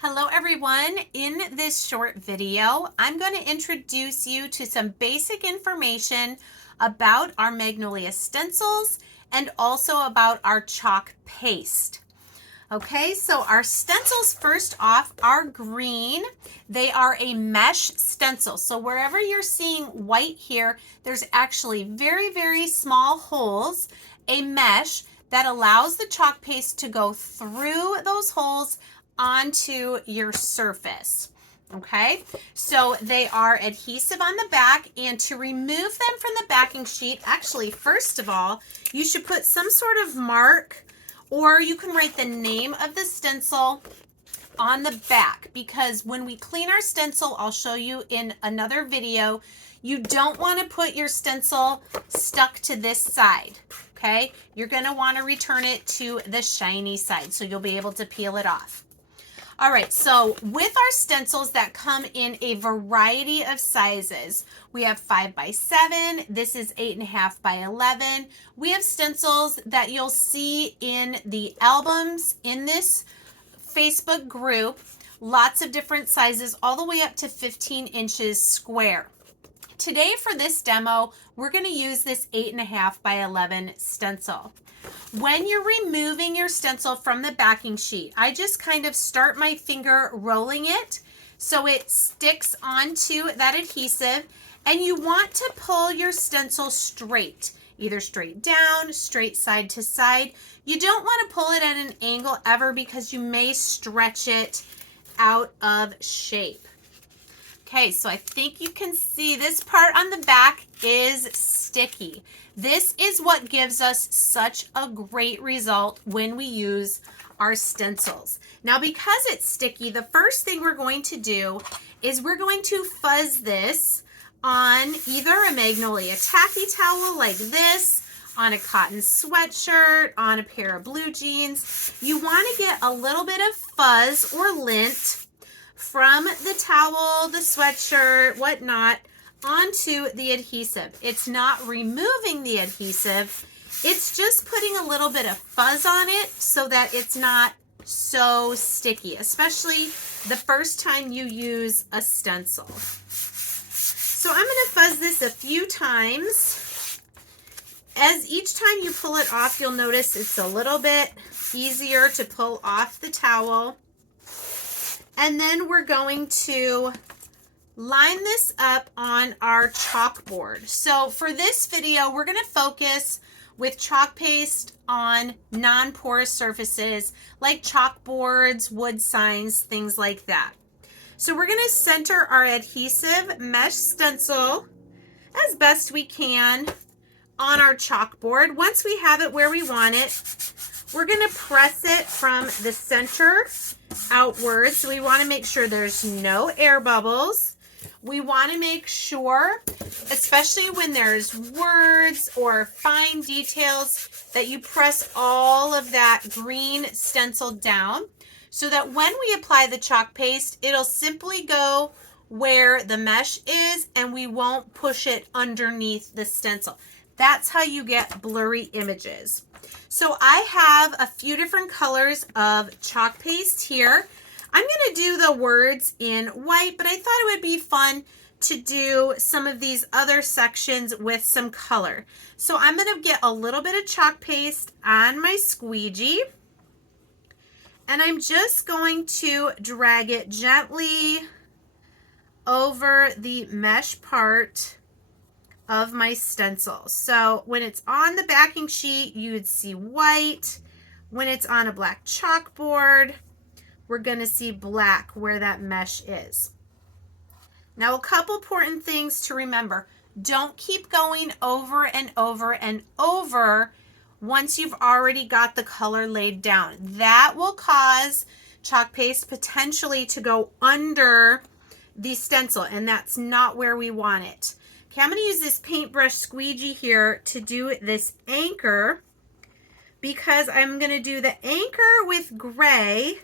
Hello everyone. In this short video, I'm going to introduce you to some basic information about our Magnolia stencils and also about our chalk paste. Okay, so our stencils, first off, are green. They are a mesh stencil. So wherever you're seeing white here, there's actually very, very small holes, a mesh that allows the chalk paste to go through those holes onto your surface. Okay, so they are adhesive on the back, and to remove them from the backing sheet, actually, first of all, you should put some sort of mark, or you can write the name of the stencil on the back, because when we clean our stencil, I'll show you in another video, you don't want to put your stencil stuck to this side. Okay, you're going to want to return it to the shiny side so you'll be able to peel it off. All right, so with our stencils that come in a variety of sizes, we have 5 by 7, this is 8.5 by 11. We have stencils that you'll see in the albums in this Facebook group, lots of different sizes, all the way up to 15 inches square. Today for this demo, we're going to use this 8.5 by 11 stencil. When you're removing your stencil from the backing sheet, I just kind of start my finger rolling it so it sticks onto that adhesive, and you want to pull your stencil straight, either straight down, straight side to side. You don't want to pull it at an angle ever because you may stretch it out of shape. Okay, so I think you can see this part on the back is sticky. This is what gives us such a great result when we use our stencils. Now, because it's sticky, the first thing we're going to do is we're going to fuzz this on either a Magnolia taffy towel like this, on a cotton sweatshirt, on a pair of blue jeans. You want to get a little bit of fuzz or lint from the towel, the sweatshirt, whatnot, onto the adhesive. It's not removing the adhesive, it's just putting a little bit of fuzz on it so that it's not so sticky, especially the first time you use a stencil. So I'm going to fuzz this a few times. As each time you pull it off, you'll notice it's a little bit easier to pull off the towel. And then we're going to line this up on our chalkboard. So for this video, we're going to focus with chalk paste on non-porous surfaces like chalkboards, wood signs, things like that. So we're going to center our adhesive mesh stencil as best we can on our chalkboard. Once we have it where we want it, we're going to press it from the center outwards. So we want to make sure there's no air bubbles. We want to make sure, especially when there's words or fine details, that you press all of that green stencil down so that when we apply the chalk paste, it'll simply go where the mesh is and we won't push it underneath the stencil. That's how you get blurry images. So I have a few different colors of chalk paste here. I'm going to do the words in white, but I thought it would be fun to do some of these other sections with some color. So I'm going to get a little bit of chalk paste on my squeegee, and I'm just going to drag it gently over the mesh part of my stencil. So when it's on the backing sheet, you would see white. When it's on a black chalkboard, we're going to see black where that mesh is. Now, a couple important things to remember. Don't keep going over and over and over once you've already got the color laid down. That will cause chalk paste potentially to go under the stencil, and that's not where we want it. Okay, I'm going to use this paintbrush squeegee here to do this anchor, because I'm going to do the anchor with gray,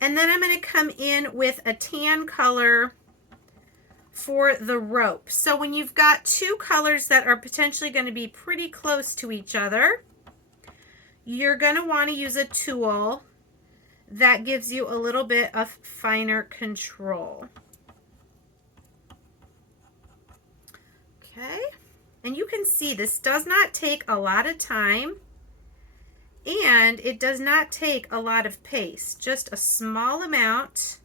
and then I'm going to come in with a tan color for the rope. So when you've got two colors that are potentially going to be pretty close to each other, you're going to want to use a tool that gives you a little bit of finer control. Okay, and you can see this does not take a lot of time, and it does not take a lot of paste, just a small amount.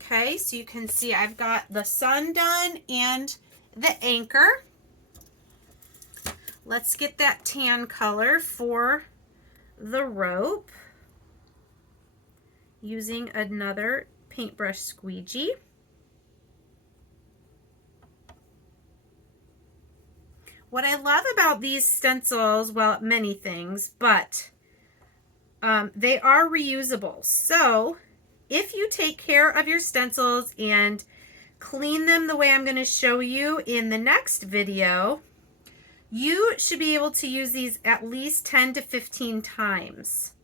Okay, so you can see I've got the sun done and the anchor. Let's get that tan color for the rope using another paintbrush squeegee. What I love about these stencils, well, many things, but they are reusable. So if you take care of your stencils and clean them the way I'm going to show you in the next video, you should be able to use these at least 10 to 15 times.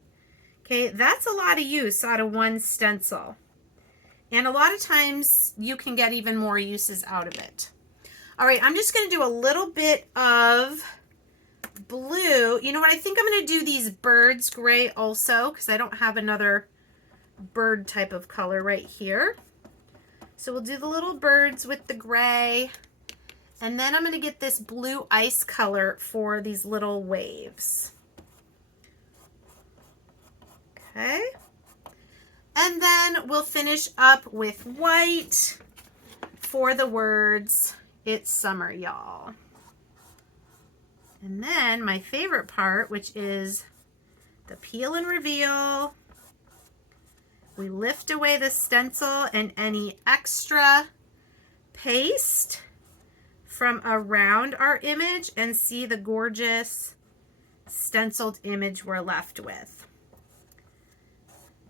Okay, that's a lot of use out of one stencil. And a lot of times you can get even more uses out of it. All right, I'm just going to do a little bit of blue. You know what? I think I'm going to do these birds gray also because I don't have another bird type of color right here. So we'll do the little birds with the gray. And then I'm going to get this blue ice color for these little waves. Okay. And then we'll finish up with white for the words, "It's summer, y'all." And then my favorite part, which is the peel and reveal. We lift away the stencil and any extra paste from around our image and see the gorgeous stenciled image we're left with.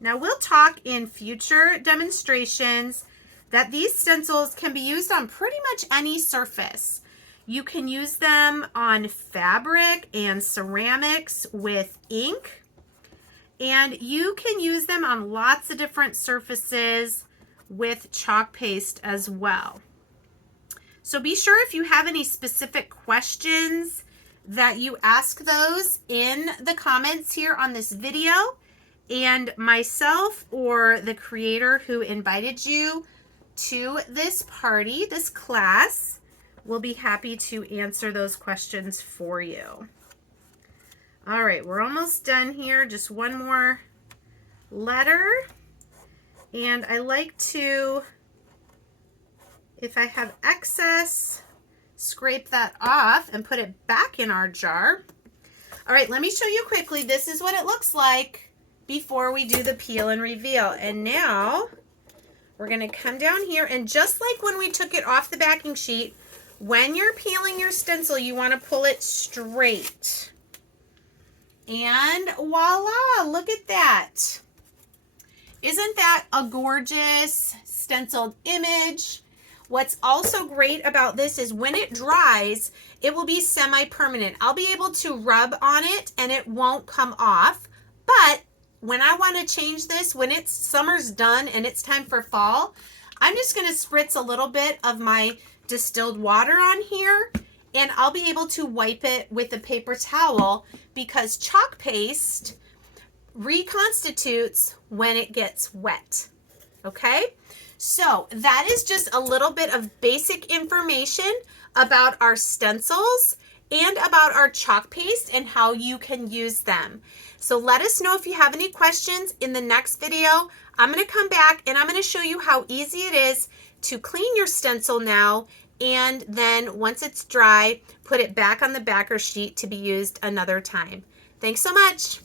Now we'll talk in future demonstrations that these stencils can be used on pretty much any surface. You can use them on fabric and ceramics with ink, and you can use them on lots of different surfaces with chalk paste as well. So be sure if you have any specific questions that you ask those in the comments here on this video, and myself or the creator who invited you to this party, this class, will be happy to answer those questions for you. All right, we're almost done here. Just one more letter. And I like to, if I have excess, scrape that off and put it back in our jar. All right, let me show you quickly. This is what it looks like before we do the peel and reveal. And now we're going to come down here, and just like when we took it off the backing sheet, when you're peeling your stencil, you want to pull it straight. And voila, look at that. Isn't that a gorgeous stenciled image? What's also great about this is when it dries, it will be semi-permanent. I'll be able to rub on it and it won't come off. But when I want to change this, when it's summer's done and it's time for fall, I'm just going to spritz a little bit of my distilled water on here, and I'll be able to wipe it with a paper towel because chalk paste reconstitutes when it gets wet. Okay, so that is just a little bit of basic information about our stencils and about our chalk paste and how you can use them. So let us know if you have any questions in the next video. I'm going to come back and I'm going to show you how easy it is to clean your stencil now, and then once it's dry, put it back on the backer sheet to be used another time. Thanks so much.